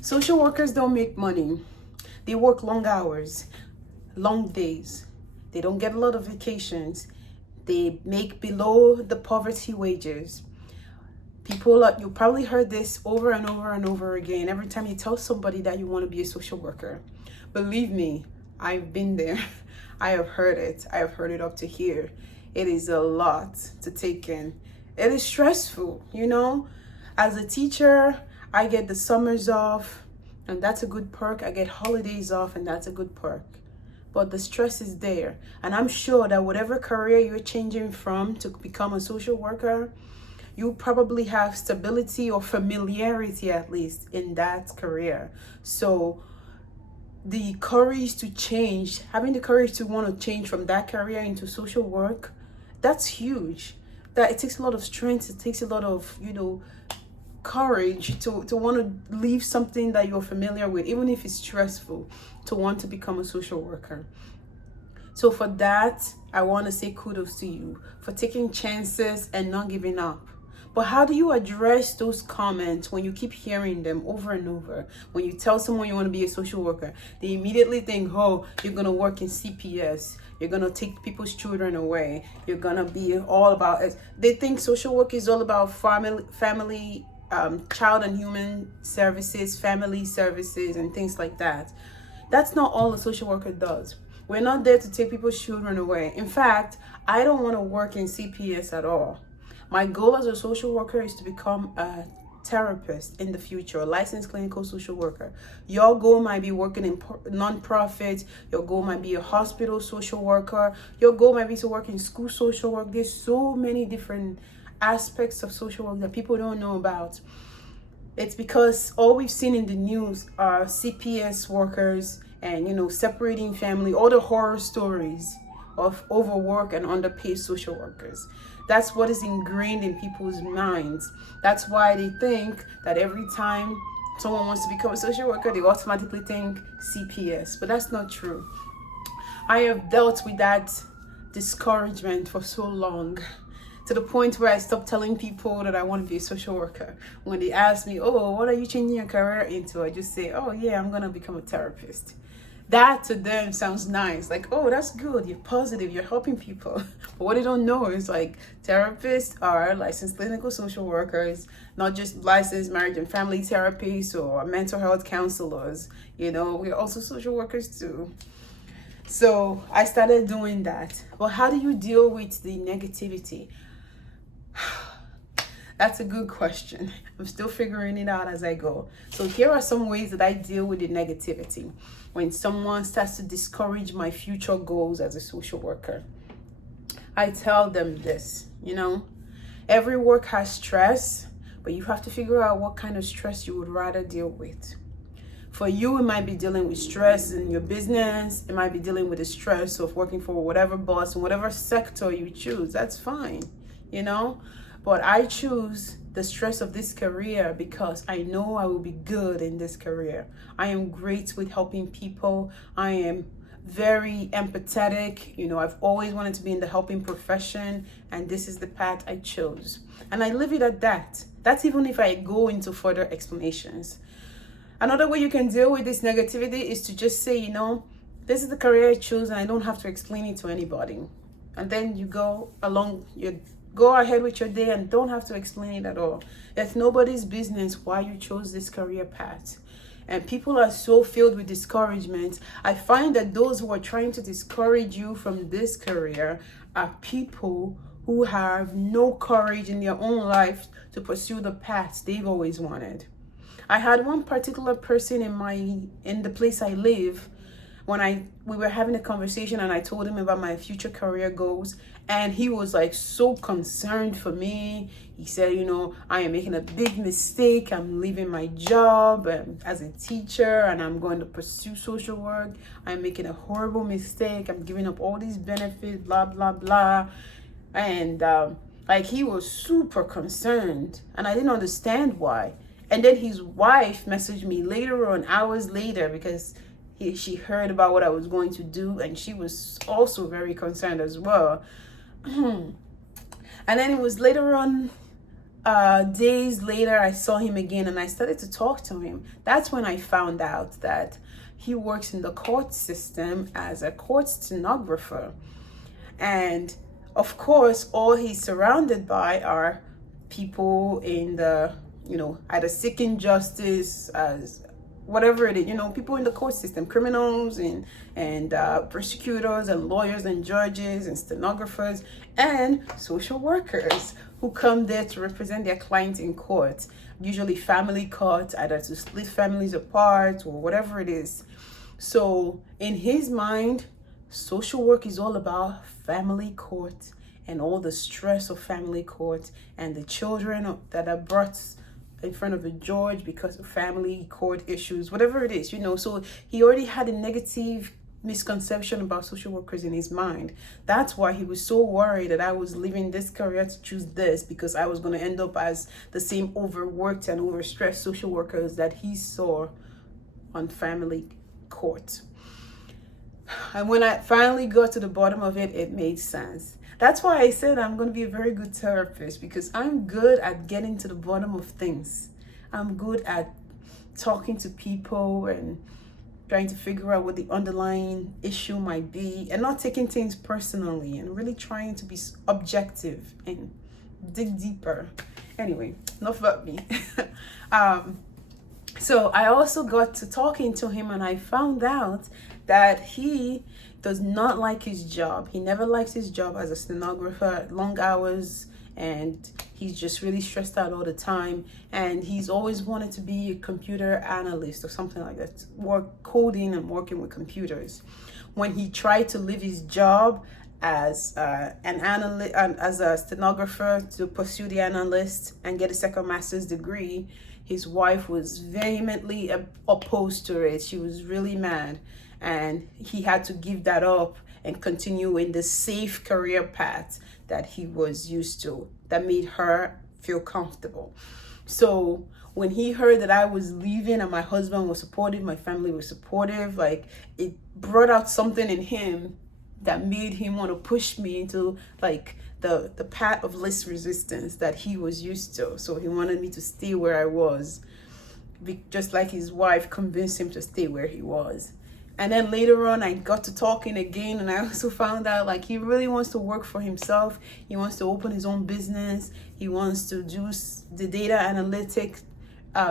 Social workers don't make money. They work long hours, long days. They don't get a lot of vacations. They make below the poverty wages. People, you probably heard this over and over and over again every time you tell somebody that you want to be a social worker. Believe me, I've been there. I have heard it. I have heard it up to here. It is a lot to take in. It is stressful, you know. As a teacher, I get the summers off, and that's a good perk. I get holidays off, and that's a good perk. But the stress is there. And I'm sure that whatever career you're changing from to become a social worker, you probably have stability or familiarity, at least, in that career. So the courage to change, having the courage to want to change from that career into social work, that's huge. That it takes a lot of strength. It takes a lot of, courage to want to leave something that you're familiar with, even if it's stressful, to want to become a social worker. So for that, I want to say kudos to you for taking chances and not giving up. But how do you address those comments when you keep hearing them over and over? When you tell someone you want to be a social worker, they immediately think, oh, you're going to work in CPS. You're going to take people's children away. You're going to be all about it. They think social work is all about family, child and human services, family services, and things like that. That's not all a social worker does. We're not there to take people's children away. In fact, I don't want to work in CPS at all. My goal as a social worker is to become a therapist in the future, a licensed clinical social worker. Your goal might be working in non-profit. Your goal might be a hospital social worker. Your goal might be to work in school social work. There's so many different aspects of social work that people don't know about. It's because all we've seen in the news are CPS workers and, separating family, all the horror stories of overwork and underpaid social workers. That's what is ingrained in people's minds. That's why they think that every time someone wants to become a social worker, they automatically think CPS. But that's not true. I have dealt with that discouragement for so long, to the point where I stopped telling people that I want to be a social worker. When they ask me, oh, what are you changing your career into? I just say, oh yeah, I'm going to become a therapist. That to them sounds nice. Like, oh, that's good. You're positive. You're helping people. But what they don't know is therapists are licensed clinical social workers, not just licensed marriage and family therapists or mental health counselors. We're also social workers too. So I started doing that. Well, how do you deal with the negativity? That's a good question. I'm still figuring it out as I go. So here are some ways that I deal with the negativity when someone starts to discourage my future goals as a social worker. I tell them this, every work has stress, but you have to figure out what kind of stress you would rather deal with. For you, it might be dealing with stress in your business. It might be dealing with the stress of working for whatever boss in whatever sector you choose. That's fine, But I choose the stress of this career because I know I will be good in this career. I am great with helping people. I am very empathetic. I've always wanted to be in the helping profession, and this is the path I chose. And I leave it at that. That's even if I go into further explanations. Another way you can deal with this negativity is to just say, this is the career I chose and I don't have to explain it to anybody. And then you go ahead with your day and don't have to explain it at all. It's nobody's business why you chose this career path. And people are so filled with discouragement. I find that those who are trying to discourage you from this career are people who have no courage in their own life to pursue the paths they've always wanted. I had one particular person in the place I live when we were having a conversation, and I told him about my future career goals, and he was so concerned for me. He said, I am making a big mistake. I'm leaving my job as a teacher and I'm going to pursue social work. I'm making a horrible mistake. I'm giving up all these benefits, blah, blah, blah. And he was super concerned, and I didn't understand why. And then his wife messaged me later on, hours later, because she heard about what I was going to do, and she was also very concerned as well. And then it was later on Days later, I saw him again and I started to talk to him. That's when I found out that he works in the court system as a court stenographer. And of course, all he's surrounded by are people in the, either seeking justice, as whatever it is, people in the court system, criminals and prosecutors and lawyers and judges and stenographers and social workers who come there to represent their clients in court, usually family court, either to split families apart or whatever it is. So in his mind, social work is all about family court and all the stress of family court and the children that are brought in front of a judge because of family court issues, whatever it is, So he already had a negative misconception about social workers in his mind. That's why he was so worried that I was leaving this career to choose this, because I was going to end up as the same overworked and overstressed social workers that he saw on family court. And when I finally got to the bottom of it, it made sense. That's why I said I'm going to be a very good therapist, because I'm good at getting to the bottom of things. I'm good at talking to people and trying to figure out what the underlying issue might be and not taking things personally and really trying to be objective and dig deeper. Anyway, enough about me. So I also got to talking to him and I found out that he does not like his job. He never likes his job as a stenographer, long hours, and he's just really stressed out all the time. And he's always wanted to be a computer analyst or something like that, work coding and working with computers. When he tried to leave his job as an analyst, as a stenographer, to pursue the analyst and get a second master's degree, his wife was vehemently opposed to it. She was really mad, and he had to give that up and continue in the safe career path that he was used to, that made her feel comfortable. So when he heard that I was leaving and my husband was supportive, my family was supportive, like, it brought out something in him that made him want to push me into like the path of least resistance that he was used to. So he wanted me to stay where I was, just like his wife convinced him to stay where he was. And then later on, I got to talking again, and I also found out like he really wants to work for himself. He wants to open his own business. He wants to do the data analytic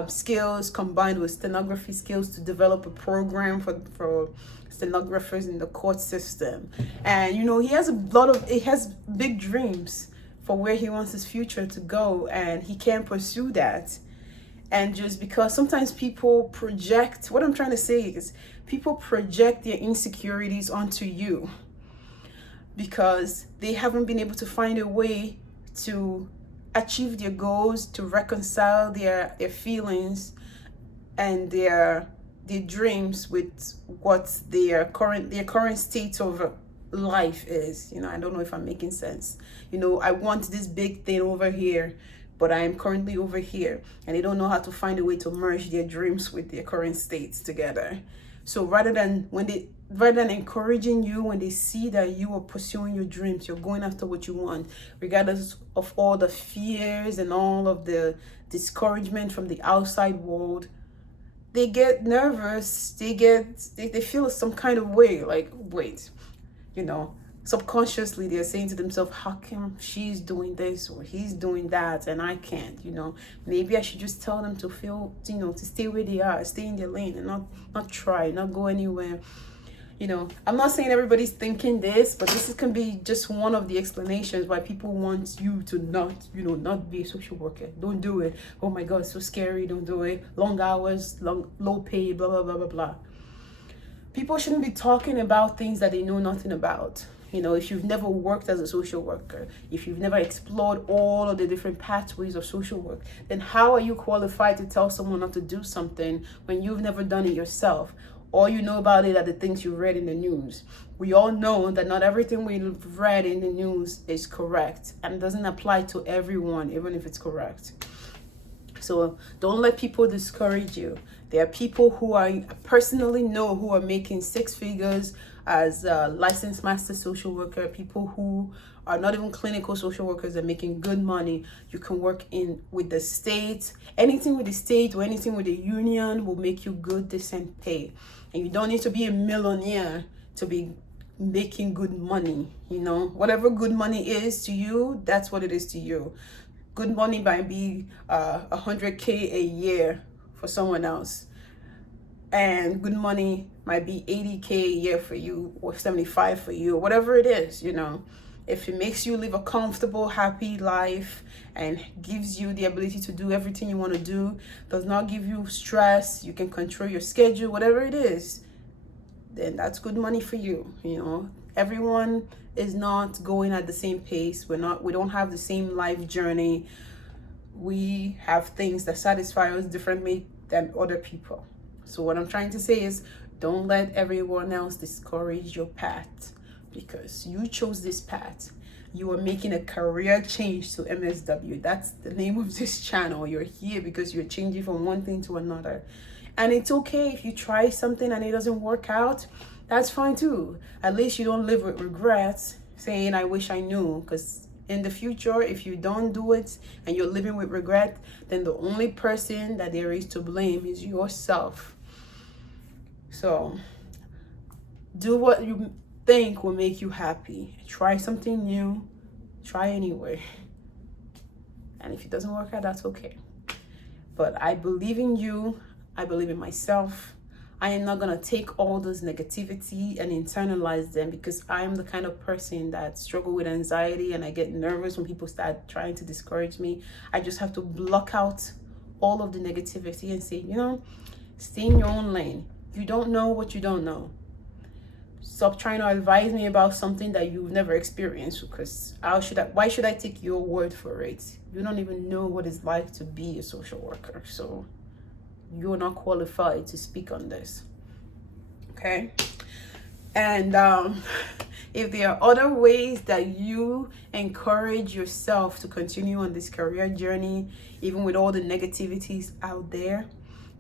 skills combined with stenography skills to develop a program for stenographers in the court system. And he has big dreams for where he wants his future to go, and he can't pursue that. And just because sometimes people project, what I'm trying to say is people project their insecurities onto you because they haven't been able to find a way to achieve their goals, to reconcile their feelings and their dreams with what their current state of life is. I don't know if I'm making sense. I want this big thing over here, but I am currently over here, and they don't know how to find a way to merge their dreams with their current states together. So rather than encouraging you, when they see that you are pursuing your dreams, you're going after what you want, regardless of all the fears and all of the discouragement from the outside world, they get nervous. They feel some kind of way, like, wait, subconsciously they're saying to themselves, how come she's doing this or he's doing that and I can't? Maybe I should just tell them to feel, to stay where they are, stay in their lane and not try, not go anywhere. I'm not saying everybody's thinking this, but this can be just one of the explanations why people want you to not be a social worker. Don't do it. Oh my God, it's so scary. Don't do it. Long hours, low pay, blah, blah, blah, blah, blah. People shouldn't be talking about things that they know nothing about. If you've never worked as a social worker, if you've never explored all of the different pathways of social work, then how are you qualified to tell someone not to do something when you've never done it yourself? All you know about it are the things you read in the news. We all know that not everything we've read in the news is correct and doesn't apply to everyone, even if it's correct. So don't let people discourage you. There are people who I personally know who are making six figures as a licensed master social worker, people who are not even clinical social workers are making good money. You can work in with the state. Anything with the state or anything with the union will make you good, decent pay. And you don't need to be a millionaire to be making good money. You know, whatever good money is to you, that's what it is to you. Good money might be 100K a year for someone else, and good money might be 80K a year for you, or 75 for you, or whatever it is. You know, if it makes you live a comfortable, happy life and gives you the ability to do everything you want to do, does not give you stress, you can control your schedule, whatever it is, then that's good money for you. You know, everyone is not going at the same pace. We don't have the same life journey. We have things that satisfy us differently than other people. So what I'm trying to say is, don't let everyone else discourage your path, because you chose this path. You are making a career change to MSW. That's the name of this channel. You're here because you're changing from one thing to another. And it's okay if you try something and it doesn't work out. That's fine too. At least you don't live with regrets, saying, I wish I knew. Because in the future, if you don't do it and you're living with regret, then the only person that there is to blame is yourself. So do what you think will make you happy. Try something new. Try anyway. And if it doesn't work out, that's okay. But I believe in you. I believe in myself. I am not going to take all this negativity and internalize them, because I am the kind of person that struggle with anxiety and I get nervous when people start trying to discourage me. I just have to block out all of the negativity and say, you know, stay in your own lane. You don't know what you don't know. Stop trying to advise me about something that you've never experienced, because why should I take your word for it? You don't even know what it's like to be a social worker. So you're not qualified to speak on this. Okay? And if there are other ways that you encourage yourself to continue on this career journey, even with all the negativities out there,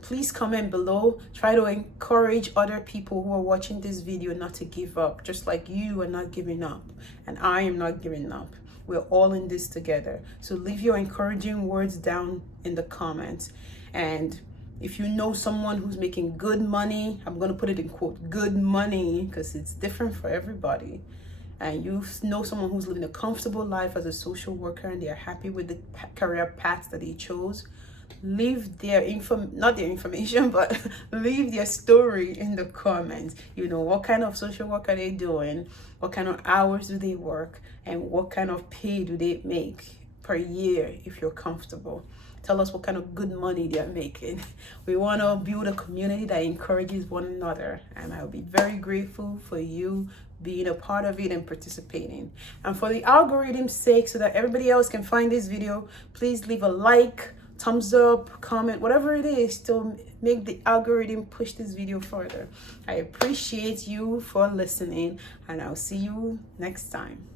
please comment below. Try to encourage other people who are watching this video not to give up, just like you are not giving up and I am not giving up. We're all in this together. So leave your encouraging words down in the comments. And if you know someone who's making good money, I'm going to put it in quote, good money, because it's different for everybody, and you know someone who's living a comfortable life as a social worker and they're happy with the career path that they chose, leave their not their information, but leave their story in the comments. You know, what kind of social work are they doing, what kind of hours do they work, and what kind of pay do they make per year. If you're comfortable, tell us what kind of good money they're making. We want to build a community that encourages one another, and I'll be very grateful for you being a part of it and participating. And for the algorithm's sake, so that everybody else can find this video, please leave a like, thumbs up, comment, whatever it is to make the algorithm push this video further. I appreciate you for listening, and I'll see you next time.